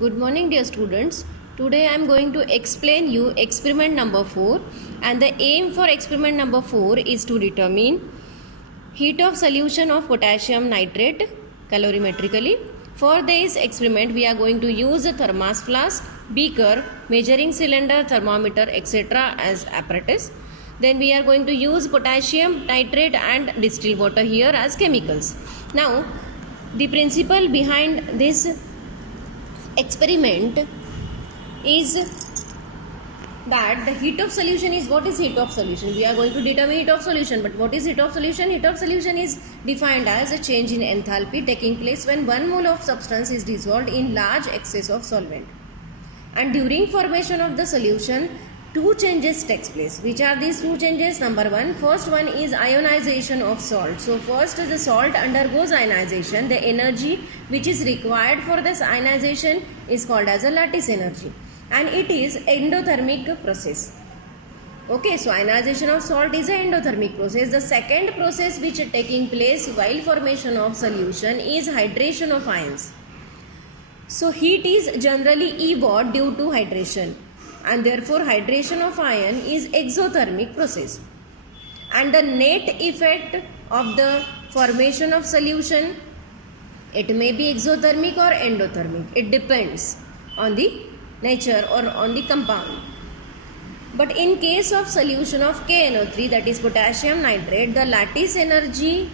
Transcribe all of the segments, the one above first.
Good morning dear students. Today I am going to explain you experiment number 4, and the aim for experiment number 4 is to determine heat of solution of potassium nitrate calorimetrically. For this experiment we are going to use a thermos flask, beaker, measuring cylinder, thermometer etc. as apparatus. Then we are going to use potassium nitrate and distilled water here as chemicals. Now the principle behind this experiment is that the heat of solution is, what is heat of solution? We are going to determine heat of solution, but what is heat of solution? Heat of solution is defined as a change in enthalpy taking place when 1 mole of substance is dissolved in large excess of solvent, and during formation of the solution two changes takes place. Which are these two changes? Number one, first one is ionization of salt. So first the salt undergoes ionization. The energy which is required for this ionization is called as a lattice energy, and it is endothermic process. Okay, so ionization of salt is an endothermic process. The second process which is taking place while formation of solution is hydration of ions. So heat is generally evolved due to hydration, and therefore hydration of ion is exothermic process. And the net effect of the formation of solution, it may be exothermic or endothermic. It depends on the nature or on the compound. But in case of solution of KNO3, that is potassium nitrate, the lattice energy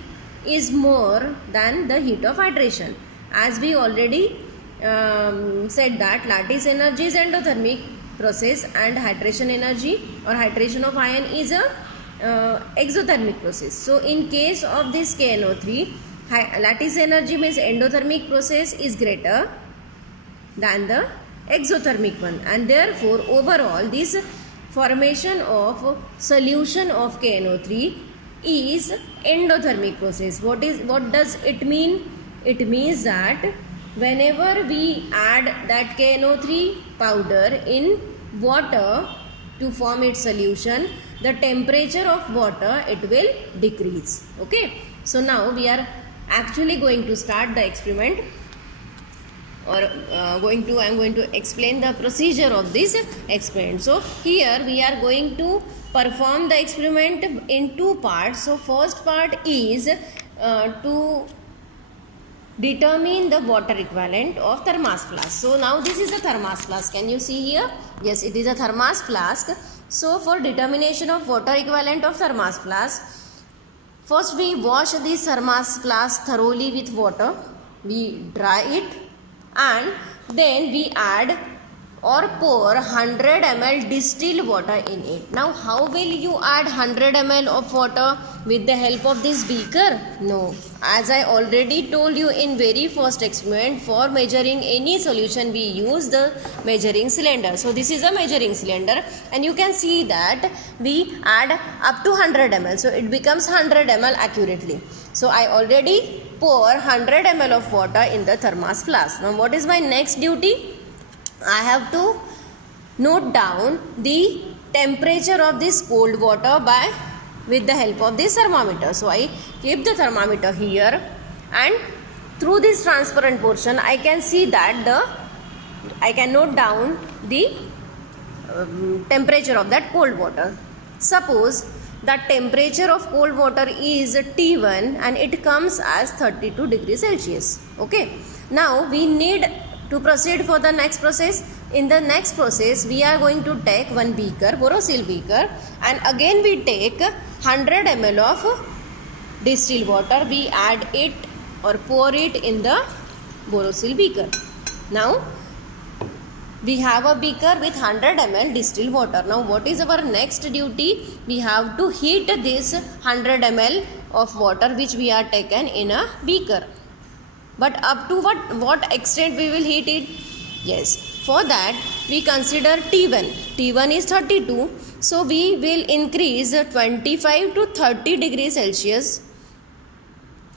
is more than the heat of hydration. As we already said that lattice energy is endothermic process and hydration energy or hydration of ion is a exothermic process. So in case of this KNO3, lattice energy means endothermic process is greater than the exothermic one, and therefore overall this formation of solution of KNO3 is endothermic process. What does it mean? It means that whenever we add that KNO3 powder in water to form its solution, the temperature of water, it will decrease. Okay, so now we are actually going to start the experiment, or I am going to explain the procedure of this experiment. So here we are going to perform the experiment in two parts. So first part is to determine the water equivalent of thermos flask. So now this is a thermos flask. Can you see here? Yes, it is a thermos flask. So for determination of water equivalent of thermos flask, first we wash this thermos flask thoroughly with water. We dry it, and then we add or pour 100 ml distilled water in it. Now how will you add 100 ml of water? With the help of this beaker? No. As I already told you in very first experiment, for measuring any solution we use the measuring cylinder. So this is a measuring cylinder, and you can see that we add up to 100 ml. So it becomes 100 ml accurately. So I already pour 100 ml of water in the thermos flask. Now what is my next duty? I have to note down the temperature of this cold water with the help of this thermometer. So I keep the thermometer here, and through this transparent portion I can see that I can note down the temperature of that cold water. Suppose that temperature of cold water is T1 and it comes as 32 degrees Celsius. Okay. Now we need to proceed for the next process. In the next process we are going to take one beaker, Borosil beaker, and again we take 100 ml of distilled water. We add it or pour it in the Borosil beaker. Now we have a beaker with 100 ml distilled water. Now what is our next duty? We have to heat this 100 ml of water which we are taken in a beaker. But up to what extent we will heat it? Yes, for that we consider T1. T1 is 32. So we will increase 25 to 30 degrees Celsius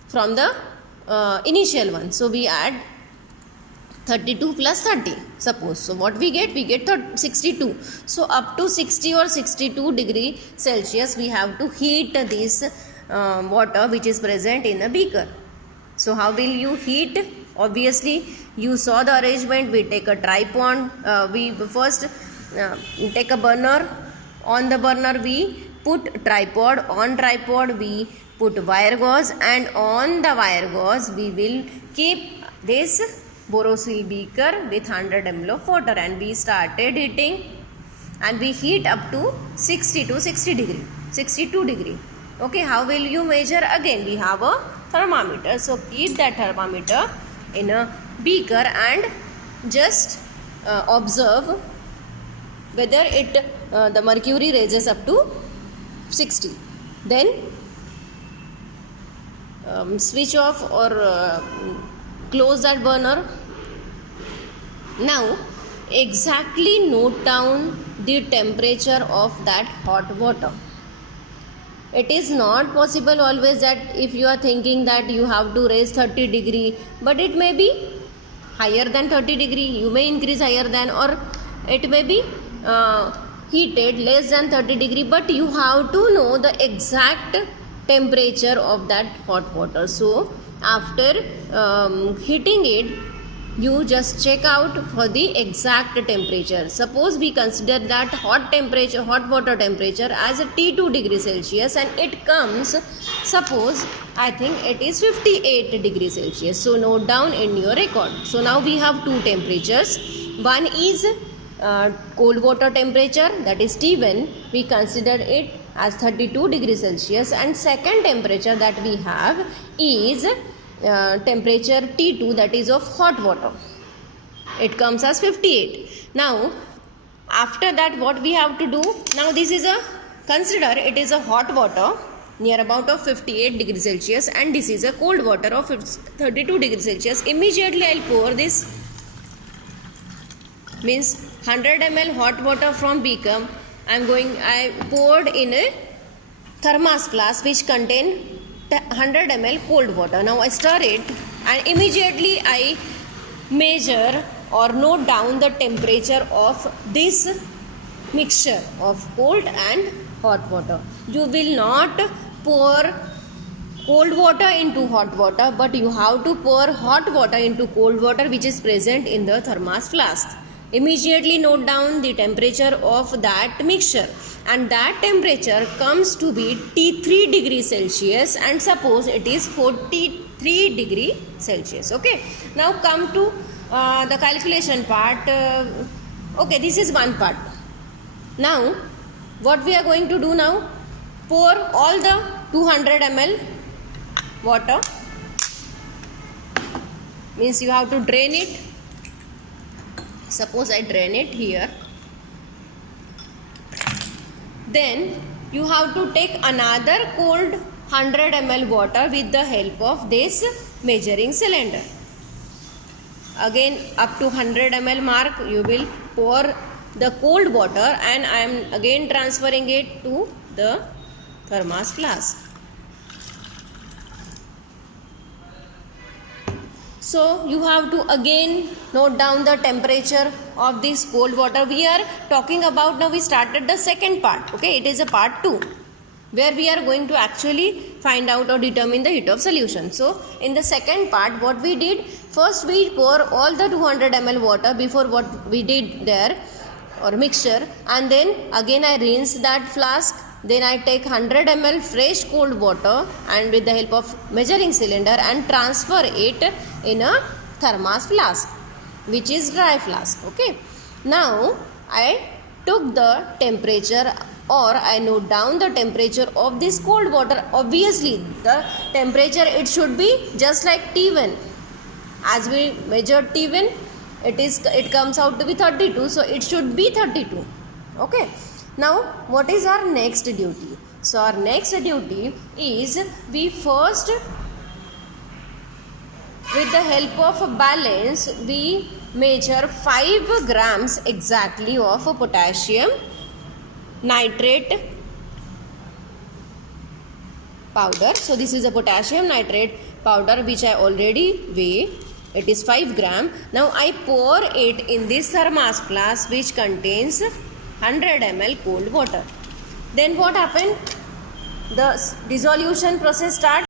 from the initial one. So we add 32 plus 30, suppose. So what we get? We get 62. So up to 60 or 62 degree Celsius we have to heat this water which is present in a beaker. So how will you heat? Obviously You saw the arrangement. We take a tripod. We first take a burner. On the burner we put tripod. On tripod we put wire gauze, and on the wire gauze we will keep this Borosil beaker with 100 ml of water, and we started heating, and we heat up to 62 degree. Okay, how will you measure? Again we have a thermometer, so keep that thermometer in a beaker and just observe whether the mercury raises up to 60. Then switch off or close that burner. Now exactly note down the temperature of that hot water. It is not possible always that if you are thinking that you have to raise 30 degree, but it may be higher than 30 degree, you may increase higher than, or it may be heated less than 30 degree, but you have to know the exact temperature of that hot water. So after heating it, you just check out for the exact temperature. Suppose we consider that hot water temperature as a T2 degree Celsius, and it comes, suppose I think it is 58 degree Celsius. So note down in your record. So now we have two temperatures. One is cold water temperature, that is T1. We consider it as 32 degree Celsius, and second temperature that we have is temperature T2, that is of hot water. It comes as 58. Now after that what we have to do, now this is consider it is a hot water near about of 58 degree Celsius, and this is a cold water of 32 degree Celsius. Immediately I'll pour this, means 100 ml hot water from beaker. I poured in a thermos flask which contain 100 ml cold water. Now I stir it, and immediately I measure or note down the temperature of this mixture of cold and hot water. You will not pour cold water into hot water, but you have to pour hot water into cold water which is present in the thermos flask. Immediately note down the temperature of that mixture, and that temperature comes to be T3 degree Celsius, and suppose it is 43 degree Celsius. Okay, now come to the calculation part. Okay, this is one part. Now what we are going to do now, pour all the 200 ml water, means you have to drain it. Suppose I drain it here. Then you have to take another cold 100 ml water with the help of this measuring cylinder. Again up to 100 ml mark you will pour the cold water, and I am again transferring it to the thermos flask. So you have to again note down the temperature of this cold water. We are talking about, now we started the second part. Okay, it is a part 2 where we are going to actually find out or determine the heat of solution. So in the second part what we did, first we pour all the 200 ml water before what we did there or mixture, and then again I rinse that flask. Then I take 100 ml fresh cold water and with the help of measuring cylinder and transfer it in a thermos flask which is dry flask. Okay, now I took the temperature, or I note down the temperature of this cold water. Obviously the temperature, it should be just like T1. As we measured T1, it comes out to be 32, so it should be 32. Okay, now what is our next duty? So our next duty is, we first with the help of a balance we measure 5 grams exactly of potassium nitrate powder. So this is a potassium nitrate powder which I already weigh. It is 5 gram. Now I pour it in this thermos flask which contains 100 ml cold water. Then what happened? The dissolution process starts.